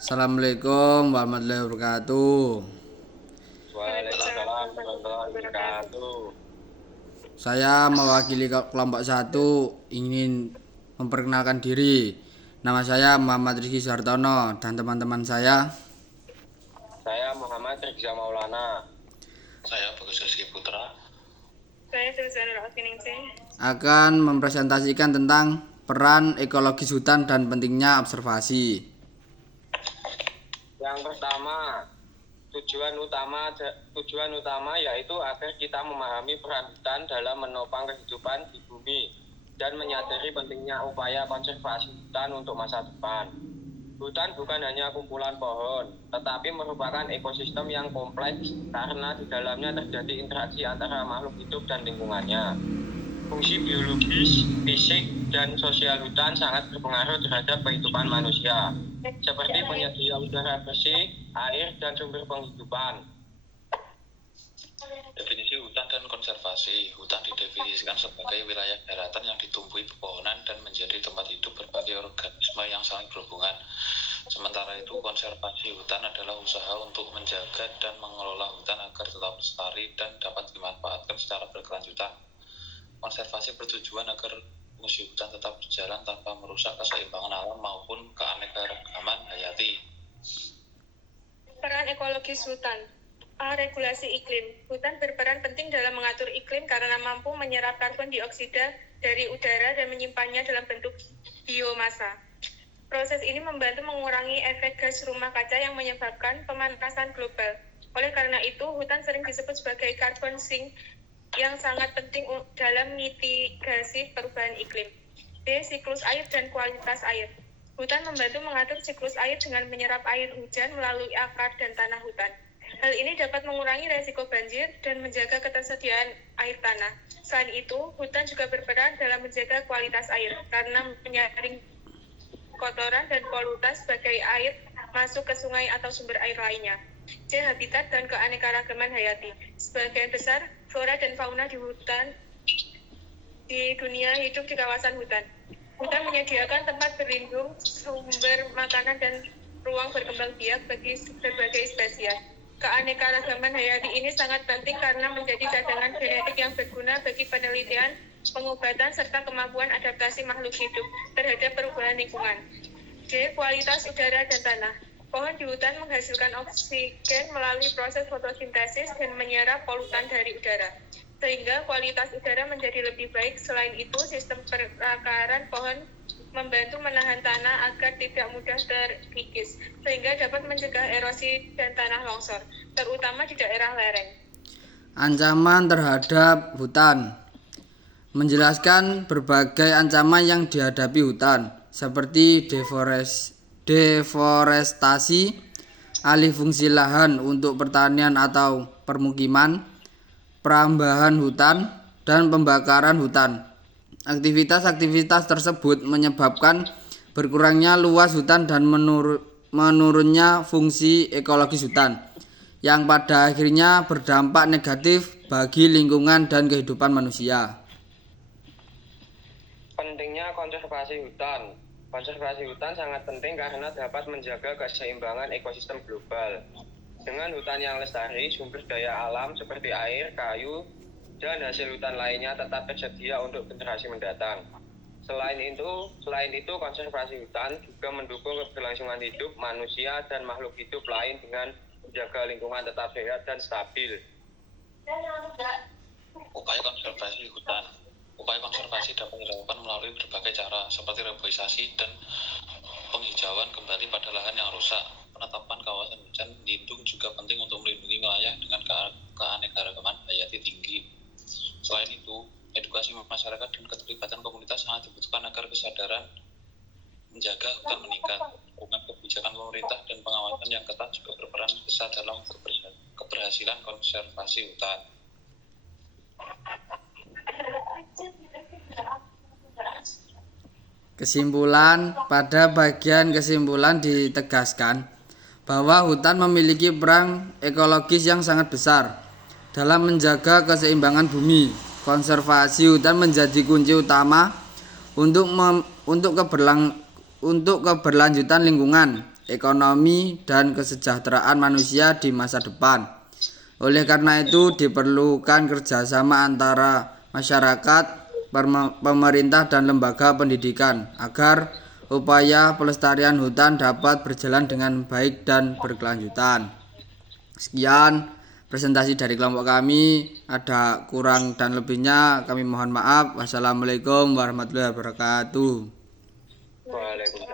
Assalamualaikum warahmatullahi wabarakatuh. Waalaikumsalam warahmatullahi wabarakatuh. Saya mewakili kelompok 1 ingin memperkenalkan diri. Nama saya Muhammad Rizky Sartono dan teman-teman saya Saya Muhammad Rizky Maulana. Saya Bagus Rizky Putra. Saya Silzanul Alfiningsih. akan mempresentasikan tentang peran ekologis hutan dan pentingnya observasi. Yang pertama, tujuan utama yaitu agar kita memahami peran hutan dalam menopang kehidupan di bumi dan menyadari pentingnya upaya konservasi hutan untuk masa depan. Hutan bukan hanya kumpulan pohon, tetapi merupakan ekosistem yang kompleks karena di dalamnya terjadi interaksi antara makhluk hidup dan lingkungannya. Fungsi biologis, fisik, dan sosial hutan sangat berpengaruh terhadap kehidupan manusia, seperti penyedia udara bersih, air, dan sumber penghidupan. Definisi hutan dan konservasi. Hutan didefinisikan sebagai wilayah daratan yang ditumbuhi pepohonan dan menjadi tempat hidup berbagai organisme yang saling berhubungan. Sementara itu, konservasi hutan adalah usaha untuk menjaga dan mengelola hutan agar tetap lestari dan dapat dimanfaatkan secara berkelanjutan. Konservasi bertujuan agar fungsi hutan tetap berjalan tanpa merusak keseimbangan alam maupun keanekaragaman hayati. Peran ekologis hutan. Regulasi iklim. Hutan berperan penting dalam mengatur iklim karena mampu menyerap karbon dioksida dari udara dan menyimpannya dalam bentuk biomasa. Proses ini membantu mengurangi efek gas rumah kaca yang menyebabkan pemanasan global. Oleh karena itu, hutan sering disebut sebagai carbon sink yang sangat penting dalam mitigasi perubahan iklim. D. Siklus air dan kualitas air. Hutan membantu mengatur siklus air dengan menyerap air hujan melalui akar dan tanah hutan. Hal ini dapat mengurangi resiko banjir dan menjaga ketersediaan air tanah. Selain itu, hutan juga berperan dalam menjaga kualitas air karena menyaring kotoran dan polutan sebagai air masuk ke sungai atau sumber air lainnya. C. Habitat dan keanekaragaman hayati. Sebagian besar flora dan fauna di hutan di dunia hidup di kawasan hutan. Hutan menyediakan tempat berlindung, sumber makanan, dan ruang berkembang biak bagi berbagai spesies. Keanekaragaman hayati ini sangat penting karena menjadi cadangan genetik yang berguna bagi penelitian, pengobatan, serta kemampuan adaptasi makhluk hidup terhadap perubahan lingkungan. D. Kualitas udara dan tanah. Pohon di hutan menghasilkan oksigen melalui proses fotosintesis dan menyerap polutan dari udara, sehingga kualitas udara menjadi lebih baik. Selain itu, sistem perakaran pohon membantu menahan tanah agar tidak mudah terkikis, sehingga dapat mencegah erosi dan tanah longsor, terutama di daerah lereng. Ancaman terhadap hutan. Menjelaskan berbagai ancaman yang dihadapi hutan, seperti deforestasi, alih fungsi lahan untuk pertanian atau permukiman, perambahan hutan, dan pembakaran hutan. Aktivitas-aktivitas tersebut menyebabkan berkurangnya luas hutan dan menurunnya fungsi ekologis hutan, yang pada akhirnya berdampak negatif bagi lingkungan dan kehidupan manusia. Pentingnya konservasi hutan. Konservasi hutan sangat penting karena dapat menjaga keseimbangan ekosistem global. Dengan hutan yang lestari, sumber daya alam seperti air, kayu, dan hasil hutan lainnya tetap tersedia untuk generasi mendatang. Selain itu, konservasi hutan juga mendukung keberlangsungan hidup manusia dan makhluk hidup lain dengan menjaga lingkungan tetap sehat dan stabil. Upaya konservasi dapat dilakukan melalui berbagai cara, seperti reboisasi dan penghijauan kembali pada lahan yang rusak. Penetapan kawasan hutan lindung juga penting untuk melindungi wilayah dengan keanekaragaman hayati tinggi. Selain itu, edukasi masyarakat dan keterlibatan komunitas sangat dibutuhkan agar kesadaran menjaga hutan meningkat. Dukungan kebijakan pemerintah dan pengawasan yang ketat juga berperan besar dalam keberhasilan konservasi hutan. Kesimpulan. Pada bagian kesimpulan ditegaskan bahwa hutan memiliki peran ekologis yang sangat besar dalam menjaga keseimbangan bumi. Konservasi hutan menjadi kunci utama untuk keberlanjutan lingkungan, ekonomi, dan kesejahteraan manusia di masa depan. Oleh karena itu diperlukan kerjasama antara masyarakat, pemerintah, dan lembaga pendidikan agar upaya pelestarian hutan dapat berjalan dengan baik dan berkelanjutan. Sekian presentasi dari kelompok kami. Ada kurang dan lebihnya kami mohon maaf. Wassalamualaikum warahmatullahi wabarakatuh. Waalaikumsalam.